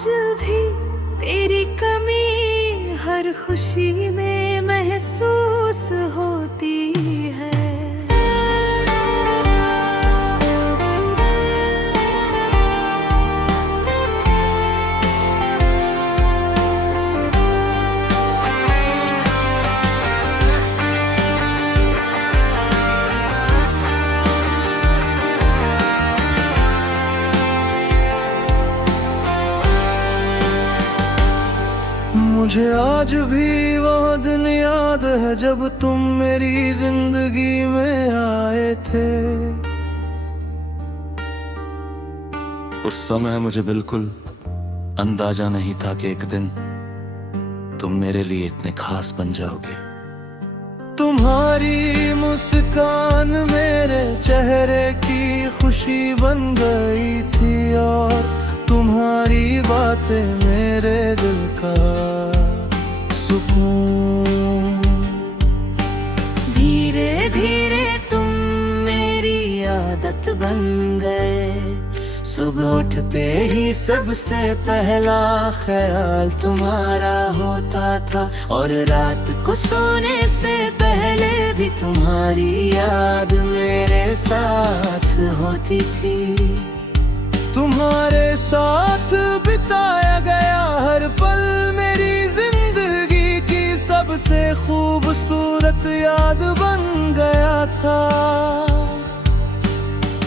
आज भी तेरी कमी हर खुशी में महसूस होती है। मुझे आज भी वो दिन याद है जब तुम मेरी जिंदगी में आए थे। उस समय मुझे बिल्कुल अंदाजा नहीं था कि एक दिन तुम मेरे लिए इतने खास बन जाओगे। तुम्हारी मुस्कान मेरे चेहरे की खुशी बन गई थी और तुम्हारी बातें मेरे दिल का सुकून। धीरे धीरे तुम मेरी आदत बन गए। सुबह उठते ही सबसे पहला ख्याल तुम्हारा होता था और रात को सोने से पहले भी तुम्हारी याद मेरे साथ होती थी। तुम्हारे साथ बिताया गया हर पल मेरी जिंदगी की सबसे खूबसूरत याद बन गया था।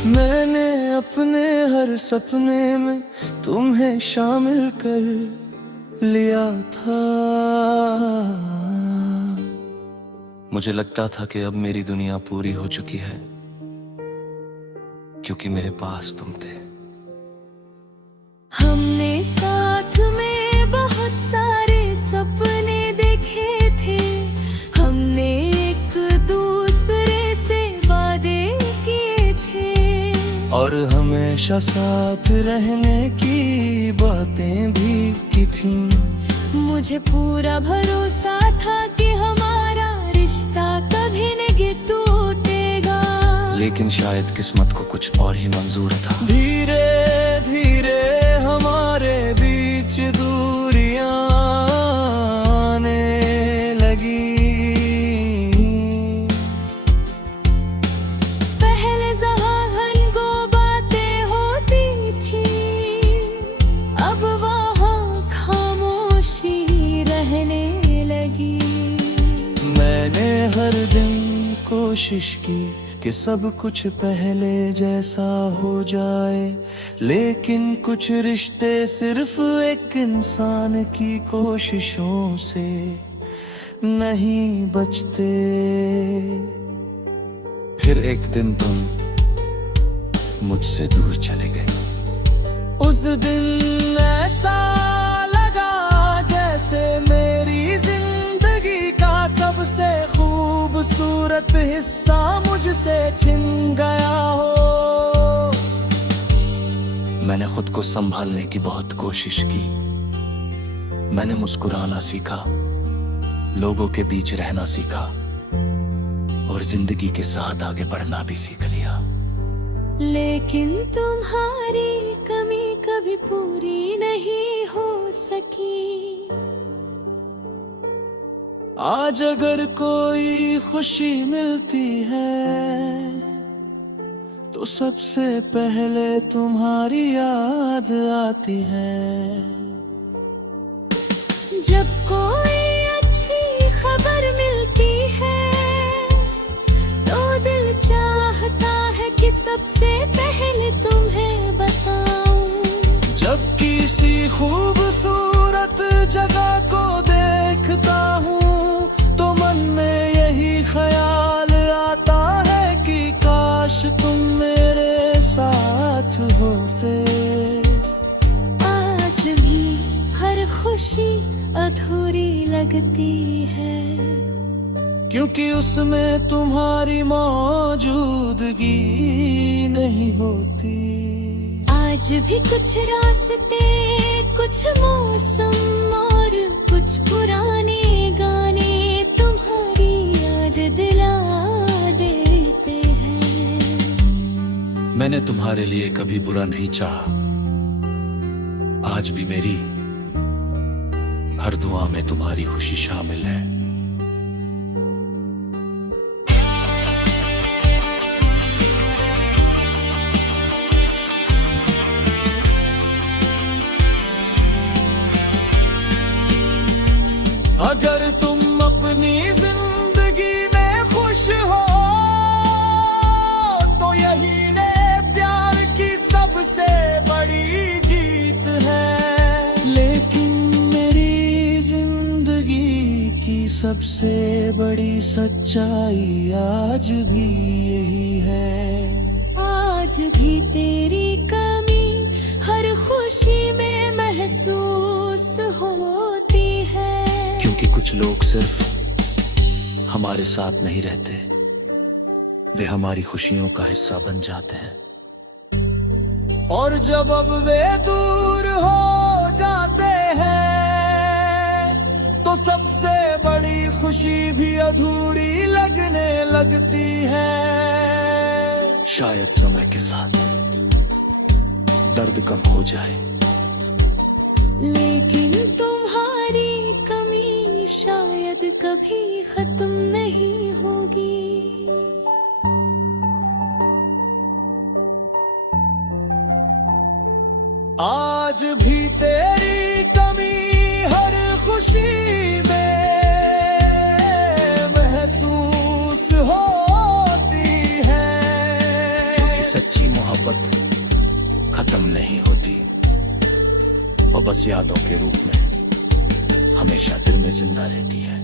मैंने अपने हर सपने में तुम्हें शामिल कर लिया था। मुझे लगता था कि अब मेरी दुनिया पूरी हो चुकी है क्योंकि मेरे पास तुम थे। हमने साथ में बहुत सारे सपने देखे थे। हमने एक दूसरे से वादे किए थे और हमेशा साथ रहने की बातें भी की थी। मुझे पूरा भरोसा था कि हमारा रिश्ता कभी नहीं टूटेगा, लेकिन शायद किस्मत को कुछ और ही मंजूर था। धीरे धीरे हमारे बीच दूरियां आने लगी। पहले जहां को बातें होती थी, अब वहाँ खामोशी रहने लगी। मैंने हर दिन कोशिश की कि सब कुछ पहले जैसा हो जाए, लेकिन कुछ रिश्ते सिर्फ एक इंसान की कोशिशों से नहीं बचते। फिर एक दिन तुम मुझसे दूर चले गए। उस दिन ऐसा लगा जैसे मेरी जिंदगी का सबसे खूबसूरत हिस्सा मुझसे छिन गया हो। मैंने खुद को संभालने की बहुत कोशिश की। मैंने मुस्कुराना सीखा, लोगों के बीच रहना सीखा और जिंदगी के साथ आगे बढ़ना भी सीख लिया। लेकिन तुम्हारी कमी कभी पूरी नहीं हो सकी। आज अगर कोई खुशी मिलती है तो सबसे पहले तुम्हारी याद आती है। जब कोई अच्छी खबर मिलती है तो दिल चाहता है कि सबसे पहले तुम्हें बताऊं। जब किसी खूबसूरत जगह को देखता हूँ तो मन में यही ख्याल आता है कि काश तुम मेरे साथ होते। आज भी हर खुशी अधूरी लगती है क्योंकि उसमें तुम्हारी मौजूदगी नहीं होती। आज भी कुछ रास्ते, कुछ मौसम और कुछ पुराने गाने तुम्हारी याद दिला देते हैं। मैंने तुम्हारे लिए कभी बुरा नहीं चाहा, आज आज भी मेरी हर दुआ में तुम्हारी खुशी शामिल है। अगर तुम अपनी जिंदगी में खुश हो तो यही ने प्यार की सबसे बड़ी जीत है। लेकिन मेरी जिंदगी की सबसे बड़ी सच्चाई आज भी यही है। आज भी तेरी कमी हर खुशी में महसूस होती है। क्योंकि कुछ लोग सिर्फ हमारे साथ नहीं रहते, वे हमारी खुशियों का हिस्सा बन जाते हैं। और जब अब वे दूर हो जाते हैं तो सबसे बड़ी खुशी भी अधूरी लगने लगती है। शायद समय के साथ दर्द कम हो जाए, लेकिन तुम्हारी कमी शायद कभी खत्म नहीं होगी। आज भी तेरी कमी हर खुशी में महसूस होती है। क्योंकि सच्ची मोहब्बत खत्म नहीं होती, वो बस यादों के रूप में हमेशा दिल में जिंदा रहती है।